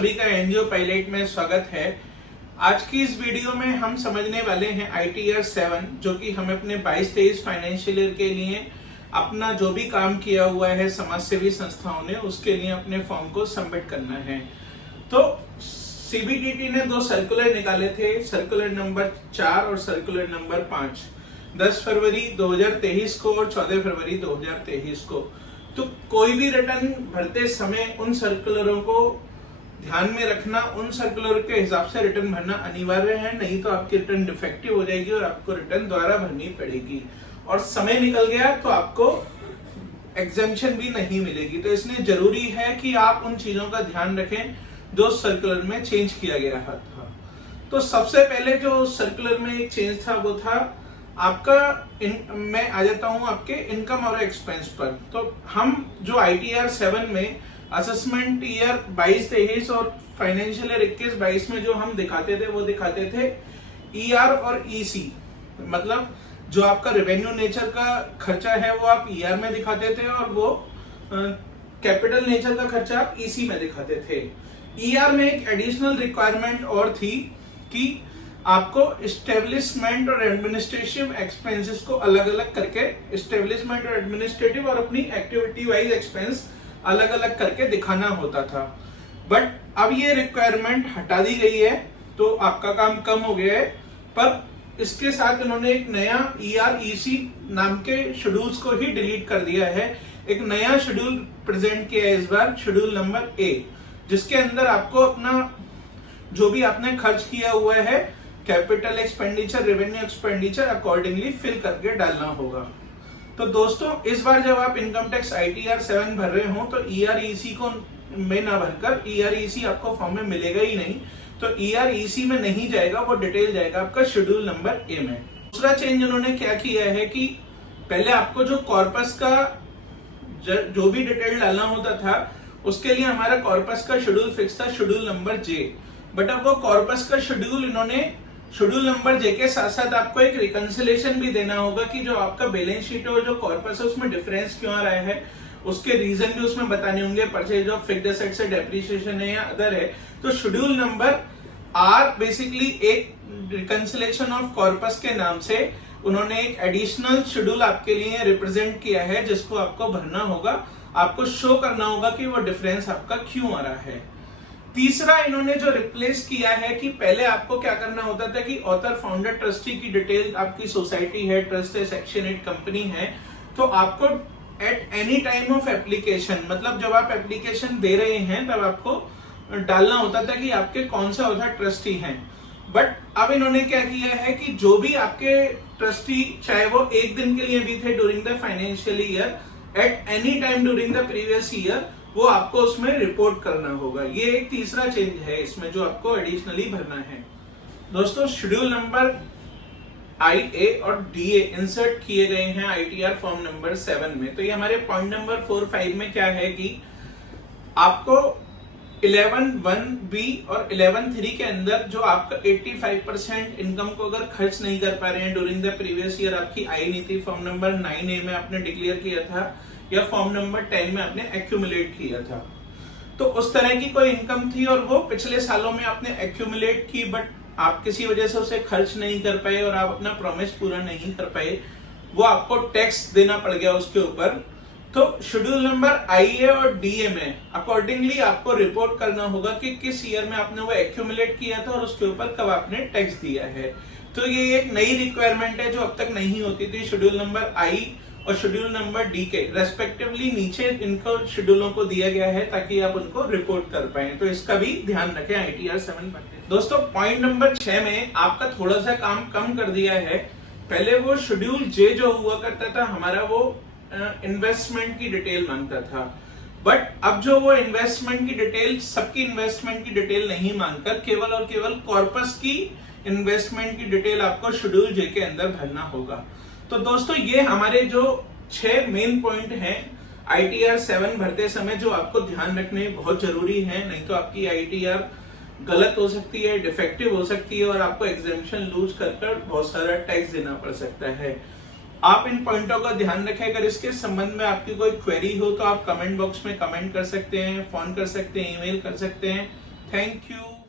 सभी का NGO pilot में स्वागत है। आज की इस वीडियो में हम समझने वाले हैं ITR 7 जो कि हमें अपने 22-23 फाइनेंशियल ईयर के लिए अपना जो भी काम किया हुआ है समाज सेवी संस्थाओं ने उसके लिए अपने फॉर्म को सबमिट करना है। तो CBDT ने 2 सर्कुलर निकाले थे, सर्कुलर नंबर 4 और सर्कुलर नंबर 5, 10 फरवरी 2023 को और 14 फरवरी 2023 को। तो कोई भी रिटर्न भरते समय उन सर्कुलरों को ध्यान में रखना, उन सर्कुलर के हिसाब से रिटर्न भरना अनिवार्य है, नहीं तो आपकी रिटर्न डिफेक्टिव हो जाएगी और आपको रिटर्न दोबारा भरनी पड़ेगी और समय निकल गया तो आपको एग्जेम्पशन भी नहीं मिलेगी। तो इसलिए जरूरी है कि आप उन चीजों का ध्यान रखें जो सर्कुलर में चेंज किया गया था। तो सबसे पहले जो सर्कुलर में एक चेंज था वो था आपका मैं आ जाता हूं आपके इनकम और एक्सपेंस पर। तो हम जो ITR 7 में असेसमेंट ईयर 22-23 और फाइनेंशियल ईयर 21-22 में जो हम दिखाते थे वो दिखाते थे ER और EC, मतलब जो आपका रेवेन्यू नेचर का खर्चा है वो आप ER में दिखाते थे और वो कैपिटल नेचर का खर्चा आप EC में दिखाते थे। ER में एक एडिशनल रिक्वायरमेंट और थी कि आपको एस्टेब्लिशमेंट और एडमिनिस्ट्रेटिव एक्सपेंसेस को अलग अलग करके, एस्टेब्लिशमेंट और एडमिनिस्ट्रेटिव और अपनी एक्टिविटी वाइज एक्सपेंस अलग अलग करके दिखाना होता था। बट अब ये रिक्वायरमेंट हटा दी गई है तो आपका काम कम हो गया है। पर इसके साथ इन्होंने एक नया ER EC नाम के शेड्यूल्स को ही डिलीट कर दिया है। एक नया शेड्यूल प्रेजेंट किया है इस बार, शेड्यूल नंबर A, जिसके अंदर आपको अपना जो भी आपने खर्च किया हुआ है capital expenditure, revenue expenditure accordingly fill करके डालना होगा। तो दोस्तों इस बार जब आप इनकम टैक्स ITR 7 भर रहे हो तो ER EC को में ना भरकर, ER EC आपको फॉर्म में मिलेगा ही नहीं, तो ER EC में नहीं जाएगा, वो डिटेल जाएगा आपका शेड्यूल नंबर A में। दूसरा चेंज उन्होंने क्या किया है कि पहले आपको जो कॉर्पस का जो भी डिटेल डालना होता था उसके लिए हमारा कॉर्पस का शेड्यूल फिक्स था, शेड्यूल नंबर J। बट अब वो कॉर्पस का शेड्यूल इन्होंने शेड्यूल नंबर J के साथ साथ आपको एक रिकंसिलेशन भी देना होगा कि जो आपका बैलेंस शीट और जो कॉर्पस है उसमें डिफरेंस क्यों आ रहा है, उसके रीजन भी उसमें बताने होंगे, परचेज ऑफ फिक्स्ड एसेट से डेप्रिसिएशन है या अदर है। तो शेड्यूल नंबर R बेसिकली एक रिकंसिलेशन ऑफ कॉर्पस के नाम से उन्होंने एक एडिशनल शेड्यूल आपके लिए रिप्रेजेंट किया है जिसको आपको भरना होगा, आपको शो करना होगा कि वो डिफरेंस आपका क्यों आ रहा है। तीसरा इन्होंने जो रिप्लेस किया है कि पहले आपको क्या करना होता था कि ऑथर, फाउंडर, ट्रस्टी की डिटेल, आपकी सोसाइटी है, ट्रस्ट है, सेक्शन 8 कंपनी है, तो आपको at any time of application, मतलब जब आप एप्लीकेशन दे रहे हैं तब आपको डालना होता था कि आपके कौन सा ऑथर ट्रस्टी हैं। बट अब इन्होंने क्या किया है कि जो भी आपके ट्रस्टी, चाहे वो एक दिन के लिए भी थे during the financial year, at any time during the previous year, वो आपको उसमें रिपोर्ट करना होगा। ये एक तीसरा चेंज है इसमें जो आपको एडिशनली भरना है। दोस्तों शेड्यूल नंबर IA और DA इंसर्ट किए गए हैं ITR फॉर्म नंबर 7 में। तो ये हमारे पॉइंट नंबर 4-5 में क्या है कि आपको 11(1)(b) और 11(3) के अंदर जो आपका 85% इनकम को अगर खर्च नहीं कर पा रहे हैं ड्यूरिंग द प्रीवियस ईयर, आपकी आय नहीं थी, फॉर्म नंबर 9A में आपने डिक्लेयर किया था या फॉर्म नंबर 10 में आपने एक्यूमुलेट किया था, तो उस तरह की कोई इनकम थी और वो पिछले सालों में आपने एक्यूमुलेट की बट आप किसी वजह से उसे खर्च नहीं कर पाए और आप अपना प्रॉमिस पूरा नहीं कर पाए, वो आपको टैक्स देना पड़ गया उसके ऊपर। तो शेड्यूल नंबर IA और DA में अकॉर्डिंगली आपको रिपोर्ट करना होगा कि किस ईयर में आपने वो एक्यूमुलेट किया था और उसके ऊपर कब आपने टैक्स दिया है। तो ये एक नई रिक्वायरमेंट है जो अब तक नहीं होती थी। शेड्यूल नंबर I और शेड्यूल नंबर D के रेस्पेक्टिवली नीचे इनको शेड्यूलों को दिया गया है ताकि आप उनको रिपोर्ट कर पाए, तो इसका भी ध्यान रखें ITR 7 पर। दोस्तों पॉइंट नंबर 6 में आपका थोड़ा सा काम कम कर दिया है। पहले वो शेड्यूल J जो हुआ करता था हमारा, वो इन्वेस्टमेंट की डिटेल मांगता था, बट अब जो वो इन्वेस्टमेंट की डिटेल, सबकी इन्वेस्टमेंट की डिटेल नहीं मांगकर केवल और केवल कॉर्पस की इन्वेस्टमेंट की डिटेल आपको शेड्यूल J के अंदर भरना होगा। तो दोस्तों ये हमारे जो 6 मेन पॉइंट हैं ITR 7 भरते समय जो आपको ध्यान रखने बहुत जरूरी है, नहीं तो आपकी ITR गलत हो सकती है, डिफेक्टिव हो सकती है और आपको एग्जेम्पशन लूज कर बहुत सारा टैक्स देना पड़ सकता है। आप इन पॉइंटों का ध्यान रखें। अगर इसके संबंध में आपकी कोई क्वेरी हो तो आप कमेंट बॉक्स में कमेंट कर सकते हैं, फोन कर सकते हैं, ईमेल कर सकते हैं। Thank you.